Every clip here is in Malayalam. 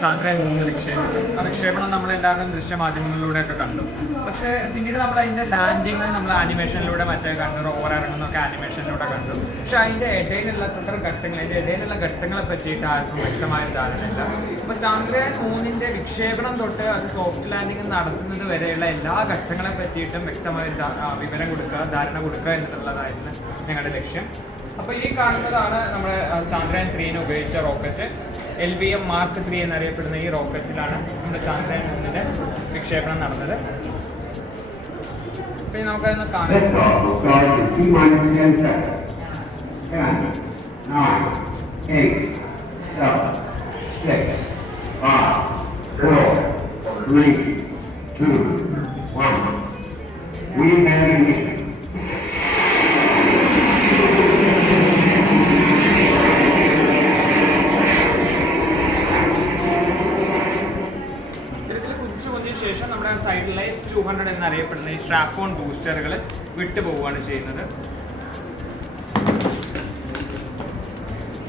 ചന്ദ്രയാൻ മൂന്ന് വിക്ഷേപിച്ചു ആ വിക്ഷേപണം നമ്മൾ എല്ലാവരും ദൃശ്യമാധ്യമങ്ങളിലൂടെയൊക്കെ കണ്ടു. പക്ഷേ പിന്നീട് നമ്മൾ അതിന്റെ ലാൻഡിങ് നമ്മൾ ആനിമേഷനിലൂടെ മറ്റേ കണ്ടു റോവർ ഇറങ്ങുന്നൊക്കെ ആനിമേഷനിലൂടെ കണ്ടു. പക്ഷെ അതിന്റെ ഇടയിലുള്ള തുടർ ഘട്ടങ്ങൾ അതിന്റെ ഇടയിലുള്ള ഘട്ടങ്ങളെ പറ്റിയിട്ട് ആർക്കും വ്യക്തമായ ധാരണയില്ല. അപ്പോൾ ചന്ദ്രയാൻ മൂന്നിന്റെ വിക്ഷേപണം തൊട്ട് അത് സോഫ്റ്റ് ലാൻഡിങ് നടത്തുന്നത് വരെയുള്ള എല്ലാ ഘട്ടങ്ങളെ പറ്റിയിട്ടും വ്യക്തമായ വിവരം കൊടുക്കുക ധാരണ കൊടുക്കുക എന്നുള്ളതായിരുന്നു ഞങ്ങളുടെ ലക്ഷ്യം. അപ്പോൾ ഈ കാണുന്നതാണ് നമ്മുടെ ചന്ദ്രയാൻ ത്രീന് ഉപയോഗിച്ച rocket L B M mark three എന്നറിയപ്പെടുന്ന ഈ റോക്കറ്റിലാണ് നമ്മുടെ ചന്ദ്രയാൻ ഒന്നിന്റെ വിക്ഷേപണം നടന്നത്. പിന്നെ നമുക്കതൊന്ന് കാണാം. We will ശേഷം നമ്മുടെ എസ് ടു ഹൺഡ്രഡ് എന്നറിയപ്പെടുന്ന ഈ സ്ട്രാപ്പ് ഓൺ ബൂസ്റ്ററുകൾ വിട്ടുപോവുകയാണ് ചെയ്യുന്നത്.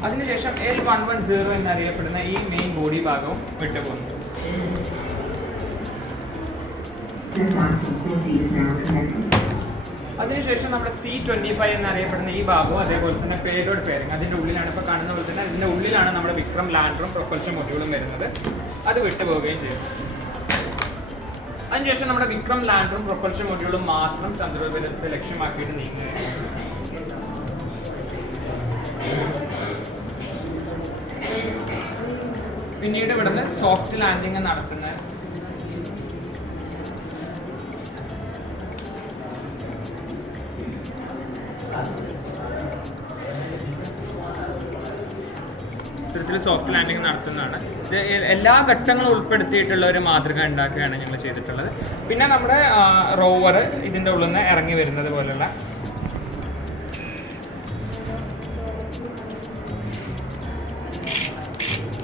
അതിനുശേഷം എൽ വൺ വൺ സീറോ എന്നറിയപ്പെടുന്ന ഈ മെയിൻ ബോഡി ഭാഗവും വിട്ടുപോകുന്നു. അതിനുശേഷം നമ്മുടെ സി ട്വന്റി ഫൈവ് എന്നറിയപ്പെടുന്ന ഈ ഭാഗവും അതേപോലെ തന്നെ പേലോഡ് ഫെയറിംഗ് അതിന്റെ ഉള്ളിലാണ് ഇപ്പോൾ കാണുന്ന പോലെ തന്നെ അതിന്റെ ഉള്ളിലാണ് നമ്മുടെ വിക്രം ലാൻഡറും പ്രൊപ്പൽഷൻ മൊഡ്യൂളും വരുന്നത്. അത് വിട്ടുപോവുകയും ചെയ്യും. അതിനുശേഷം നമ്മുടെ വിക്രം ലാൻഡറും പ്രൊപ്പൽഷൻ മൊഡ്യൂളും മാത്രം ചന്ദ്രോപരിതലത്തെ ലക്ഷ്യമാക്കിയിട്ട് നീങ്ങുകയാണ്. പിന്നീട് ഇവിടുന്ന് സോഫ്റ്റ് ലാൻഡിങ് നടത്തുന്ന ഇത്തരത്തിൽ സോഫ്റ്റ് ലാൻഡിങ് നടത്തുന്നതാണ്. ഇത് എല്ലാ ഘട്ടങ്ങളും ഉൾപ്പെടുത്തിയിട്ടുള്ള ഒരു മാതൃക ഉണ്ടാക്കുകയാണ് ഞങ്ങൾ ചെയ്തിട്ടുള്ളത്. പിന്നെ നമ്മുടെ റോവർ ഇതിന്റെ ഉള്ളിൽ നിന്ന് ഇറങ്ങി വരുന്നത് പോലുള്ള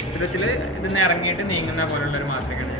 ഇത്തരത്തിൽ നിന്ന് ഇറങ്ങിയിട്ട് നീങ്ങുന്ന പോലുള്ള ഒരു മാതൃകയാണ്